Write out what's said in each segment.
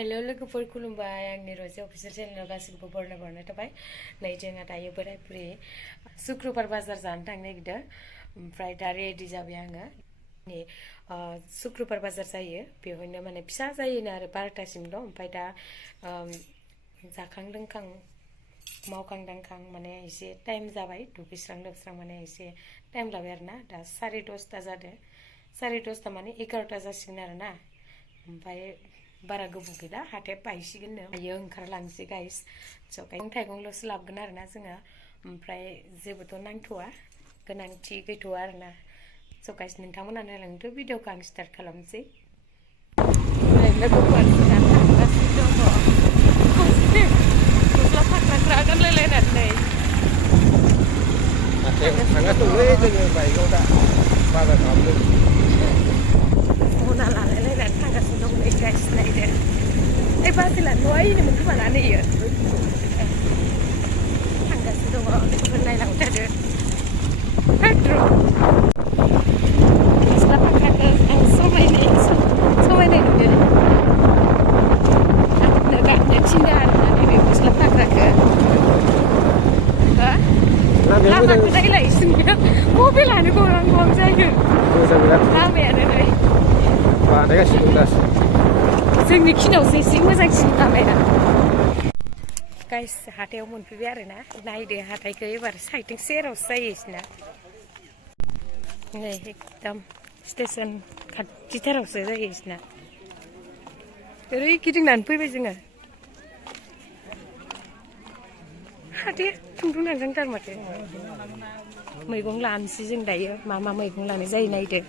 Hello लोगोफोर खुलुमबाय आंनि रजे अफिसियेल चेनेलाव गासिबो बरनाय थाबाय नै जोंहा दायो बोराय बुरै शुक्रबार बाजार जानो थांनो नागिरदों ओमफ्राय दा रेडि जाबाय आङो शुक्रबार बाजार जायो बेवहायनो माने फिसा जायोनो आरो 12टासिम दं ओमफ्राय दा जाखां लोंखां मावखां दांखां माने एसे टाइम जाबाय दुगैस्रां लोबस्रां माने एसे टाइम लाबाय आरोना दा 10:30 जादों 10:30 माने 11टा जासिगोन आरोना ओमफ्राय बारा गोबाव गैला हाथाय बायसिगोननो दायो ओंखारलांसै गाइस स' मैगं थाइगंल'सो लाबोगोन आरोना जोङो ओमफ्राय जेबोथ' नांथ'वा गोनांथि गैथ'वा आरोना स' गाइस नोंथांमोना नायलांदो भिडिअखौ आं स्टार्ट खालामसै लोगोफोर थांगासिनो दङ गस्ला फाख्रा गानलायलायनानै थांगासिनो दंलै जोङो बाइकआव दा बाजार खालामदों मना लालायलायनानै थांगासिनो दं नै गाइस नायदो ओइ बाजैला न'आयनोमोन खोमाना नैयो थांगासिनो दङ लोगोफोर नायलांबाय थादो गस्ला फाख्राखौ आं समायनाय नुदों आंनो गाननो थिनदों आरोना नैबे गस्ला फाख्राखौ लामाखौ नायलायसिनो मबाइलानो गरं गरं जायो लामायानो नै बानायगासिनो दं दासो जोंनि खिनावसो एसे मोजांसिन लामाया गाइस हाथायाव मोनफैबाय आरोना नायदो हाथायखौ एबार साइडथिं सेरावसो जायो बिसिना नै एकदम स्टेसन खाथिथारावसो जायो बिसिना ओरै गिदिंनानै फैबाय जोङो हाथाया थुंथुं थांथार माथो मैगं लानोसै जों दायो मा मैगं लानाय जायो नायदो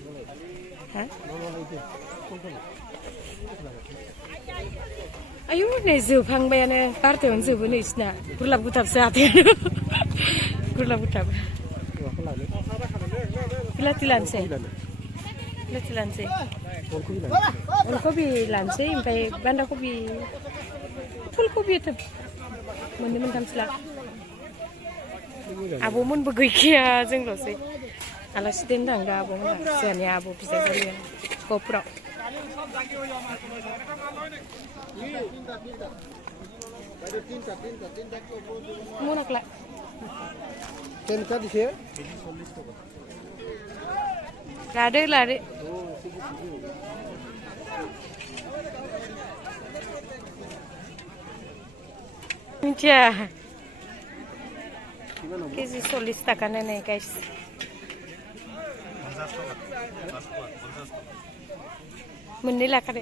हा आयु नै जोबहांबायानो 12टायावनो जोबो नै बिसिना गुरलाब गुथाबसो हाथायानो गुरलाब गुथाब बिलाथि लानोसै अलकबि लानोसै ओमफ्राय बान्दा कबि फुलकबि मोननै मोनथामसो ला आब'मोनबो गैखाया जोंल'सै आलासि दोननो थांदों आब'मोनहा जोंहानि आब' बिजावजालिया गहपुराव मनाखला लादो मिथिया केजि 40 टाकानो नै गाइस मोननै लाखादो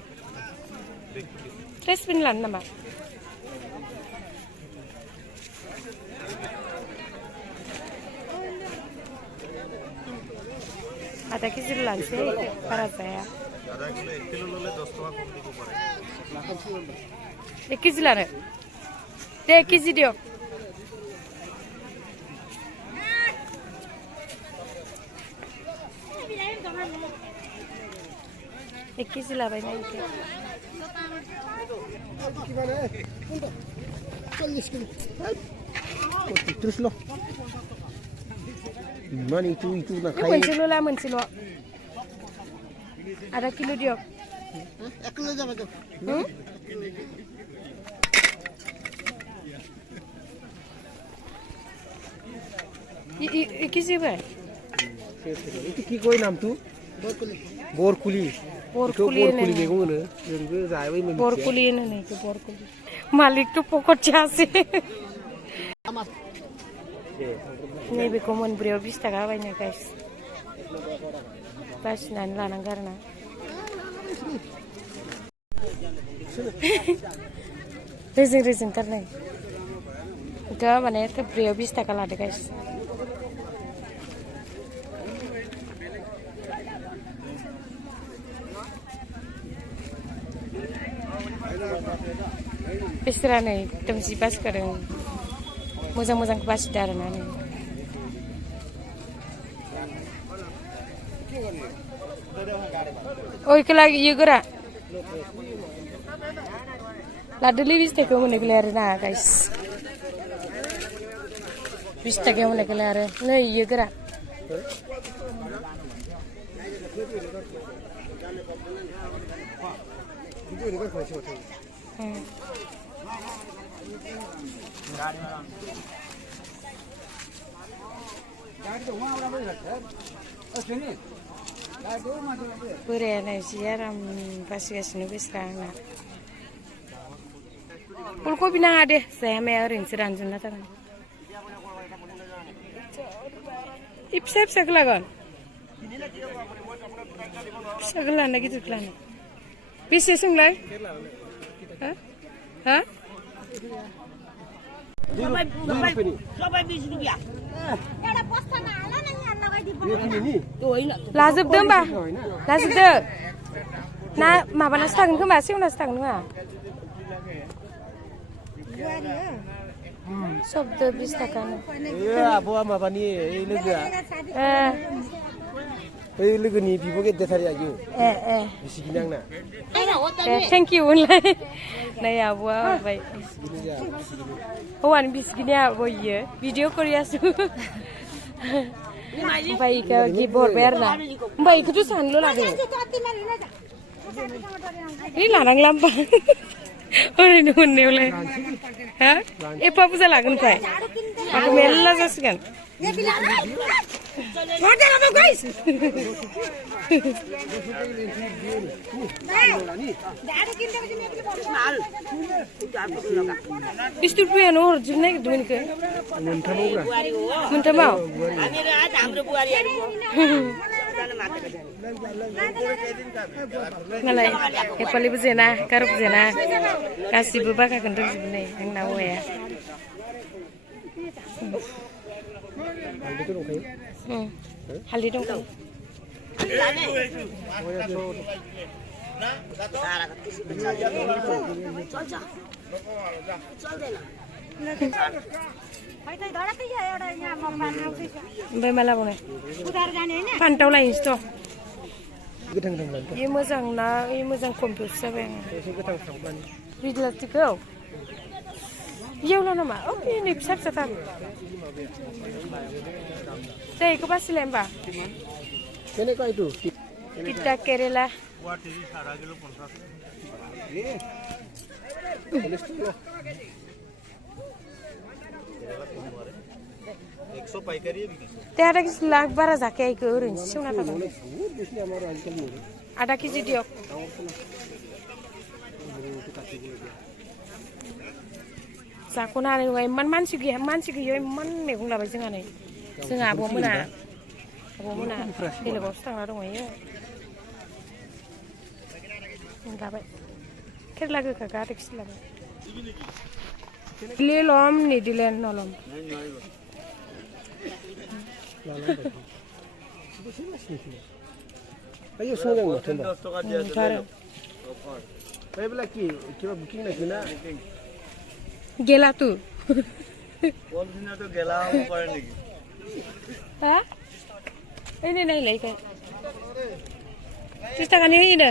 ट्रेसबिन लानो नामा आधा केजि लानोसै बारा जाया 1 केजि लानो दे 1 केजि दियक एक केजि लाबाय ना इखो 40 kilo teruslah gimana itu nak kaya मोनसेल' ला मोनसेल' आधा किलो दियक 1 kilo जाबाय तो 1 केजि होबाय itu ki koi नाम तू बरकुलि मैगं होनो जोंबो जाबाय मोनसे बरकुलि होनो नैखौ बरकुलि मालिकथ' पकटसे आसे नैबेखौ मोनब्रैयाव 20 टाका होबायनो गाइस बासिनानै लानांगौ आरोना रेजें थारनाय दा माने थोब्रैयाव 20 टाका लादो गाइस बिसोरा नै एकदम जि बासिखादों मोजांखौ बासिदो आरोना नै इखौला इयो गोरा लादोलै 20 टाकायाव मोननायखौलाय आरोना गाइस 20 टाकायाव मोननायखौलाय आरो नै इयो गोरा बोरायानो जि आराम बासिगासिनो बेस्रा आंना फुलकबि नाङा दे जाया माया ओरैनोसो रानजोबना थागोन फिसा फिसाखौ लागोन फिसाखौ लाना गिदिरखौ लानो बेसे सोंलाय हा लाजोबदो होमबा लाजोबदो ना माबानासो थागोन खोमा सेवनासो थागोन खोमा सबदो 20 थाखानो आब'आ माबानि लोगोआ ओइ लोगोनि बिब' गेदेरथार आयो बिसिगिनि आंना थेंक इउ होनलाय नै आब'आ हरबाय हौवानि बिसिगिनि आब' इयो भिडिअ करियासो ओमफ्राय इखौ गिफ्ट हरबाय आरो ना ओमफ्राय इखौथ' सानैल' लादो है लानांला होमबा ओरैनो मोननायावलाय हा एफा बुरजा लागोन ओमफ्राय आंखौ मेरला जासिगोन बिस रुपियानो हरजोबनो नागिरदोंमोन इखौ मोनथामाव मालाय नेपालिबो जेना गार'बो जेना गासिबो बागाखौनो रोंजोबो नै आंना हौवाया हालदै दंखायो ओमफ्राय मा लाबावनो फान्थाव लायनोसैथ' ये मोजां ना ये मोजां कमप्लिट जाबाय आङो बिलाथिखौ इयावल' नामा अके नै फिसा फिसाथार दे इखौ बासिलाय होमबा तिता केरेला ते आधा केजि लाख बारा जाखाया इखौ ओरैनो सेवना थागोन आधा केजि दियक जाख'नो हानाय नङा इमान मानसि गैया मानसि गैया इमान मैगं लाबाय जोंहा नै जोंहा आब'मोना बेलेगावसो थांना दंहैयो लाबाय केरेला गोखाखौ आधा केजि लाबाय लम निदिलेन नलम गेला तू हा ओइनै नायलाय इखौ 30 थाखानि होयोनो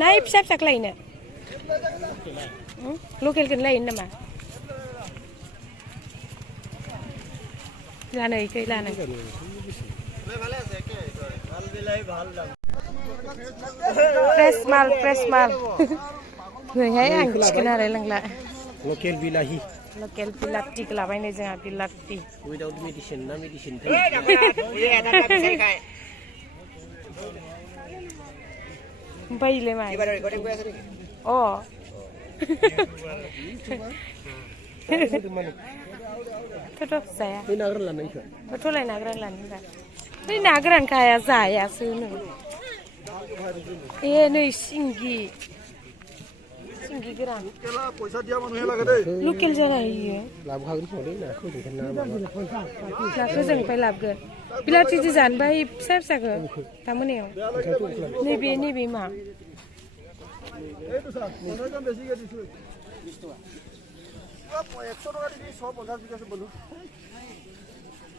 नाय फिसा फिसाखौ लायोनो लकेलखौनो लायोनो नामा लानो इखौ लानो फ्रेश माल नैहाय आं थिखोनो हालाय लांला लकेल बिलाहि लकेल बिलाथिखौ लाबाय नै जोंहा बिलाथि उइदाउट मेडिसिन ना मेडिसिन बायले मा अ थ' जाया थ'लाय ना गोरान लानो दा बै ना गोरानखौ हाया जायासो नो ए नै सिंगि गोरान लकेल जाना होयो नाखौ जोंनिफ्राय लाबोगोन बिलाथि जानोबा फिसा फिसाखौ दा मोनायाव नैबे मा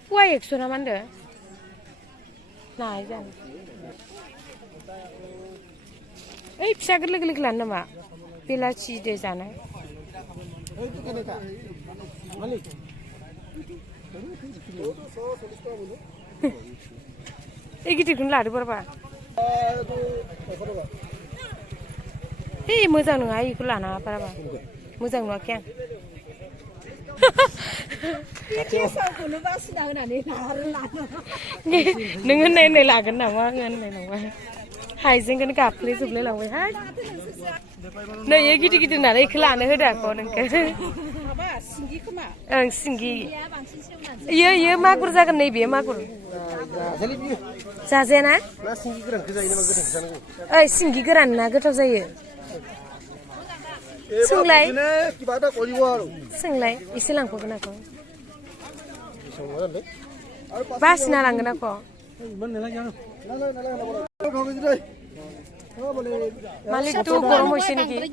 पुवा 100 ना मा होनदों नाय जानो ओइ फिसा गोरलै गोरलै लानो नामा बेलाथि दे जानो ओइ गिदिरखौनो लादो बारबा Hei मोजां नङा इखौ लानाङा बाराबा मोजां नुवाखै आं नों होननाय लागोन नामा आङो होननाय नङा हाइजेंखौनो गाफ्लेजोबलाय लांबायहाय नै गिदिर गिदिर नालाय इखौ लानो होदो आक' नोंखो ओं सिंगि इयो मागुर जागोन नै बेयो मागुर जाजायाना ओइ सिंगि गोरान ना गोथाव जायो सोंलाय एसे लांफागोन आक' बासिना लांगोन आक' मालिक तू गरम হইছে নাকি 150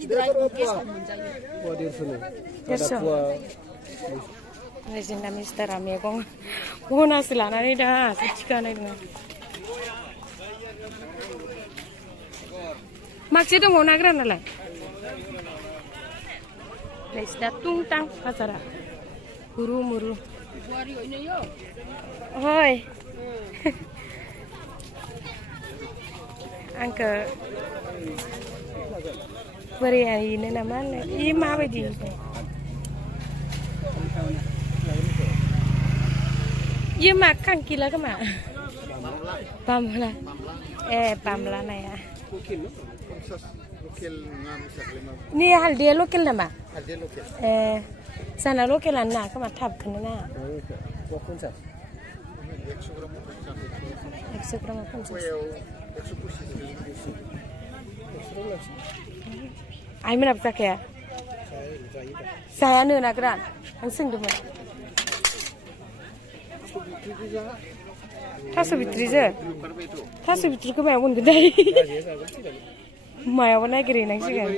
जोंना मिस्टारा मैगं बनासो लानानै दा थिखानाय नङा माखसे दङ ना गोरानालाय नैसिना तुंतां बाजारा गुरु मुरु हय आंखो बोरैहायनो नामा इ माबायदि इयो मा खांखिला खोमा बामला ए बामला नाया नि हालदैया लकेल नामा ए जाना लकेलानो ना खोमा थाबखौनो ना 100 ग्राम 50 आइमोनाबो जाखाया जायानो ना गोरान आं सोंदोंमोन थास' बिथ्रिजों थास' बिथ्रिखौ मायाव मोनगोन दाय मायावबा नागिरहैनांसिगोन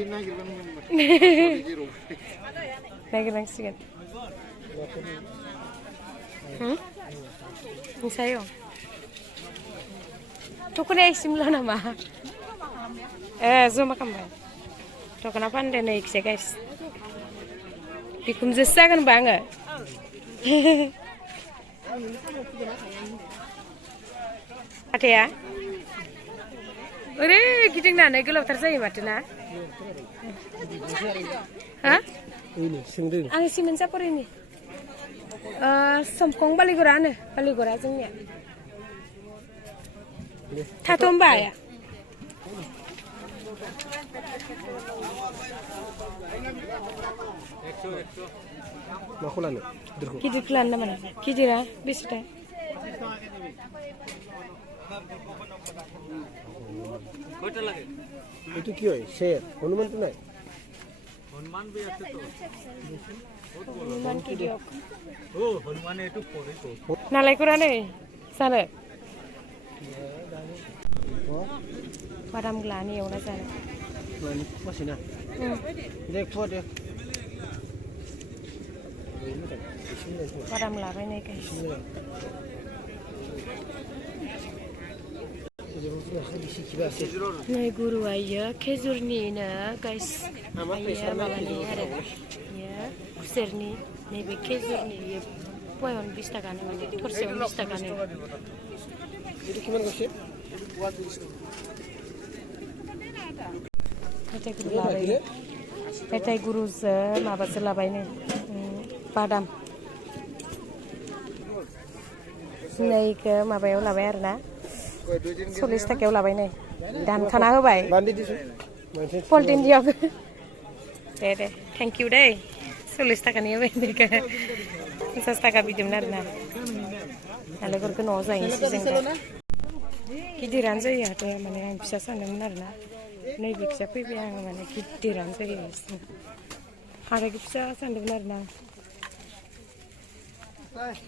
नागिरनांसिगोन नोंसायो दख'नाया इसिमल' नामा जमा खालामबाय दख'ना फानदो नै इखिजाय गाइस बिखुमजोसो जागोन होनबा आङो हाथाया ओरै गिदिंनानै गोलावथार जायो माथो ना हा आं सिमेन्ट सापरिनि समखं बालिगरा होनो बालिगरा जोंनिया थाथ' होनबा आया माखौ लानो गिदिरखौ लानो नामा गिदिरा बेसेथाय itu কি হয় শের হনুমান তো নাই হনুমান বি আছে তো হনুমান কি দিয়ক ও হনুমানে একটু পরে তো নালাইকুরা नै जानो बादाम ग्लानि एवना जानो मानि मासिना देख फो दे बादाम लाबाय नै गाइस नै गुरुआ इयो खेजुरनिनो गाइस इयो माबानि आरो इयो खुसेरनि नैबे खेजुरनि इयो पवायावनो 20 टाकानि माने थरसेयाव 20 टाकानि itu kiman gose मेथाइ गुरुजो माबासो लाबाय नै बादाम नैखो माबायाव लाबाय आरोना 40 टाकायाव लाबाय नै दानखाना होबाय पलिटिन दियाव दे थेंक इउ दे 40 टाकानि होबाय नैखो 50 टाका बिदोंमोन आरोना नालेंखरखौ न'आव जाहैनोसै जों दा गिदिरानो जायो हाथाया माने आं फिसा सानदोंमोन आरोना नैबे फिसा फैबाय आङो माने गिदिरानो जायो हाथायखौ फिसा सानदोंमोन आरोना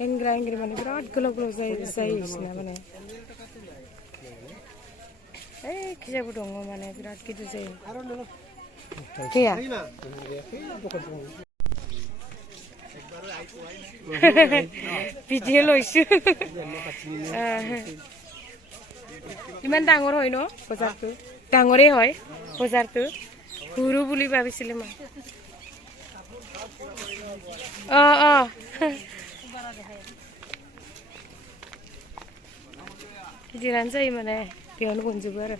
हेंग्रा हेंग्रि माने बिराद गोलाव गोलाव जायो बिसोरना माने खिजाबो दङ माने बिराद गिदिर जायो गैया बिदि लयसो ইমান ডাঙৰ হয় ন বজাৰটো ডাঙৰে হয় বজাৰটো গুৰু বুলি ভাবিছিলে মই गिदिरानो जायो माने बेयावनो मोनजोबो आरो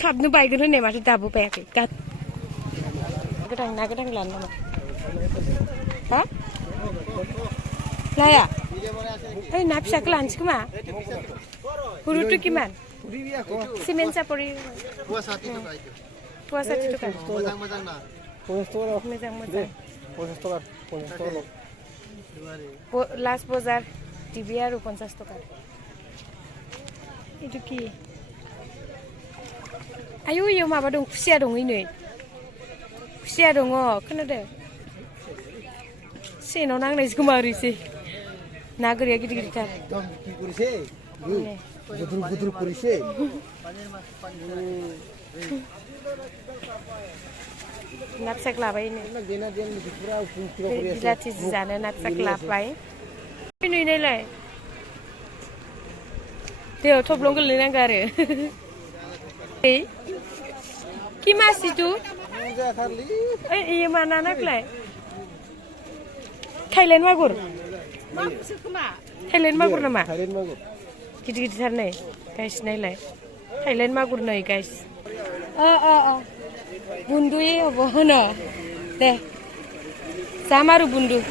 थाबनो बायगोन होननाय माथो दाबो बायाखै गोदां ना गोदां लानो नामा हा लाया ओइ ना फिसाखौ लानोसै खोमा हुरुथु किमान सिमेन्ट सापरि पुवा 60 टाका मोजां लास्ट बाजार टिभि आरो 50 टाका itu ki ayo iyo माबा दं खुसिया दं नै खुसिया दङ खोनादों सेनाव नांनायसो खोमा ओरैसै ना गोरिया गिदिर गिदिरथार गुदुर पुरिसे ना फिसा लाबाय बिलाथि जानो ना फिसा लाबाय नै नायलाय Dia toblong geleng anggar. Eh, kimas itu? Iya mana nak leh? Thailand magur. Thailand magur nama? Thailand magur. Gidi-gidi tar nih, guys nih leh. Thailand magur nih guys. Bundu ye apa na? Deh, samaru bundu.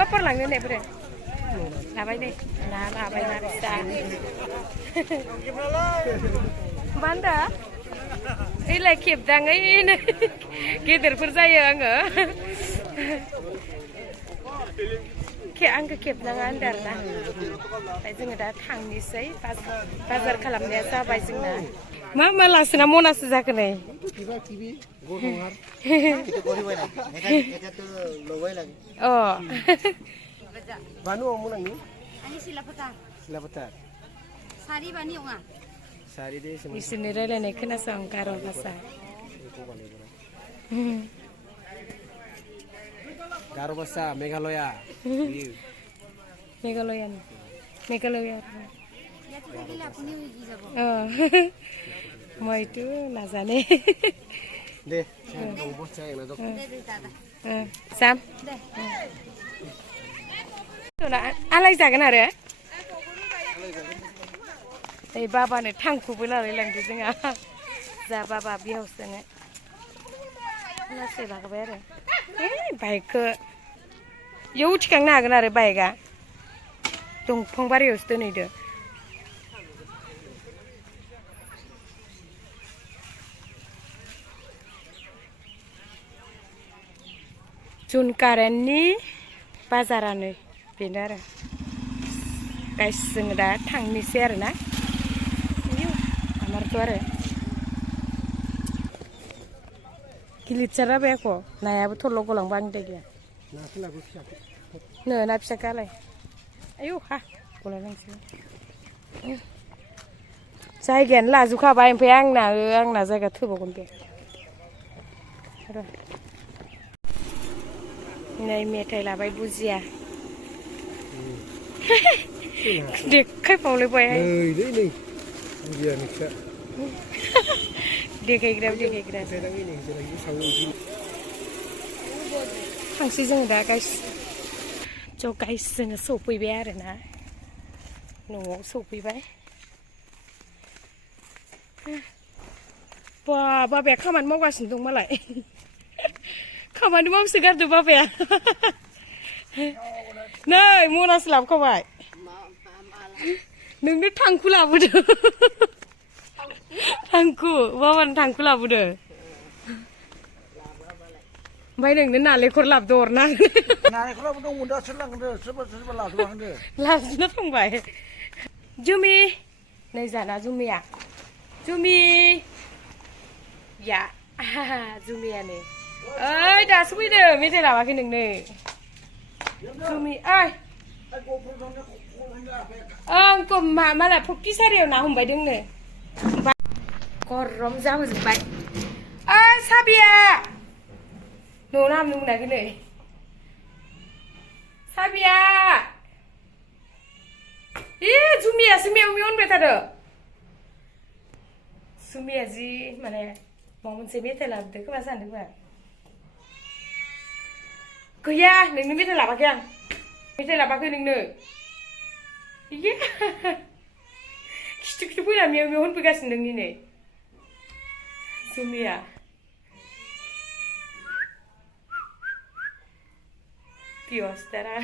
Kapur langnya nih bre. Labai deh, labai bisa. Banda, ini lagi kebdang ini, gider percaya enggak? Angka kebdang andar nah, baik ada thang ni say, bazar kalambai apa baik na. Mama lah sena monas saja nih. Kibi, gorong har. Itu gori wae lagi. Eta tuh lowai lagi. Oh. Banu mau nang ni? Ani sila Petar. Sari bani onga. Sari deh semua. Di sini rela nih kena Sungkri bahasa. Garo bahasa Meghalaya. Meghalaya. Ya tuh tadi lah punya uji jaba. Oh. Mau itu nazane. Deh, saya mau bos saya nak dok. Deh tata. Sam. Deh. Alai jagan ada? Baba nih tangkup lah lelang tu jenga. Baba biasa jenga. Nasi lah keber. Baik ke. Yo cikang naga nare baik ga. Tung pengbari ustu nih deh. Sungkri ni bazaran nih. Benar, guys, sengda tang ni share na, iyo, amar tu ada, kilit cara beko, naya betul logo lang bang deh dia, no, nap sekali, ayo ha, boleh langsung, saya gen lah suka bayang peyang na saya kat tu bukan pe, ini metai lah bay buzia. Dek kai paulai boy. Ini. Dia ni kak. Dek kai grab. Saya ini sangat. Hangsi jeng dah guys. Jo guys jeng sopi biar na. Nunggu sopi bay. Wah, bapak kaman mau kasih tung malai. Kaman mau segar tu bapak. Nei, muna selap kau baik. Nung ni tangku lah bude. Tangku, bawan tangku lah bude. Baik nung ni nale korlap dor na. Nare kalau dong muda selang deh, sebab lah tuang deh. Las na pang baik. Jumi, nei zana Jumi ya. Jumi, ya, Jumi ya ni. Dah sui deh, mesti lah bagi nung ni. Jumi, kau malah pukki sari na hum badeng ne. Korom jauh sebai. Sabia. Nunam nung lagi ne. Sabia. Jumia umiun beta do. Jumia ji mana? Mau mencari telah tu, kau pasal tu apa? Kaya, neng ni telah pakai yang, telah pakai neng ni. Iya, खिथु खिथु फैना मेव मेव होनफैगासिनो दं दिनै सुमिया पियसटारा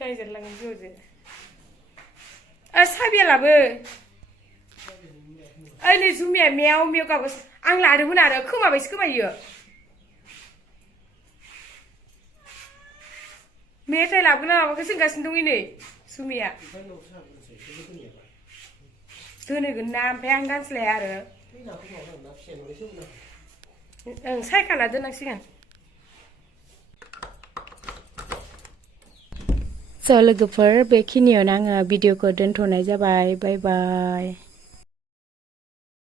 रायजालांगोन बिहरजो साबिया लाबो ओइ नै सुमिया मेव मेव गाबो आं लादोंमोन आरो खोमाबायसो खोमायो मेथाइ लाबोगोन ना माबाखौ सोंगासिनो दं नै सुमिया दोनहैगोन ना ओमफ्राय आं गांसे लाया आरो ओं सायखाना दोननांसिगोन स' लोगोफोर बेखिनियावनो आङो भिडिअखौ दोनथ'नाय जाबाय बाय बाय